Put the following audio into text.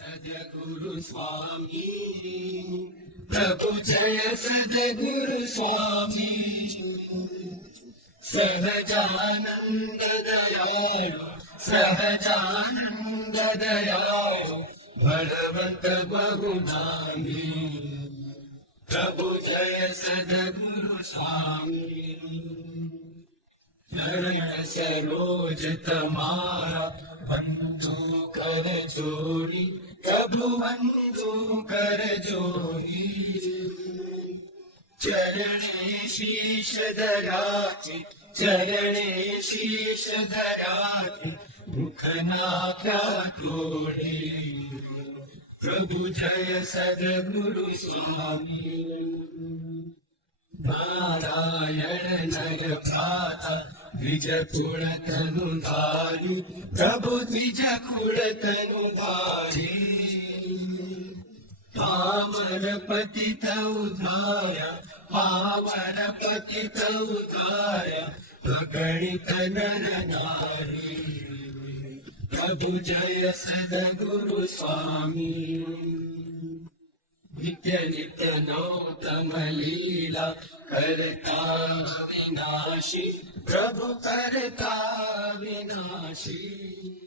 सद्गुरु स्वामी प्रभु जय सद्गुरु स्वामी सहजानन्द दयाळु भगवन्त बहुनामी। प्रभु जय सद्गुरु स्वामी चरण सरोज तमारा बंधु कर जोड़ी प्रभुवन्तु कर जोहि चरणे शीश धराति चरणे शीश धराति मुखनाख्या प्रभु जय सद्गुरु स्वामी नारायण नर प्राता निज कुल तनु धारी प्रभु निज कुल तनु भारी पतित उधार्य पावन पतित उधार्य अगणित नर नारी प्रभु जय सद्गुरु स्वामी। नित्य नित्य नौतम लीला करता विनाशी प्रभु करता विनाशी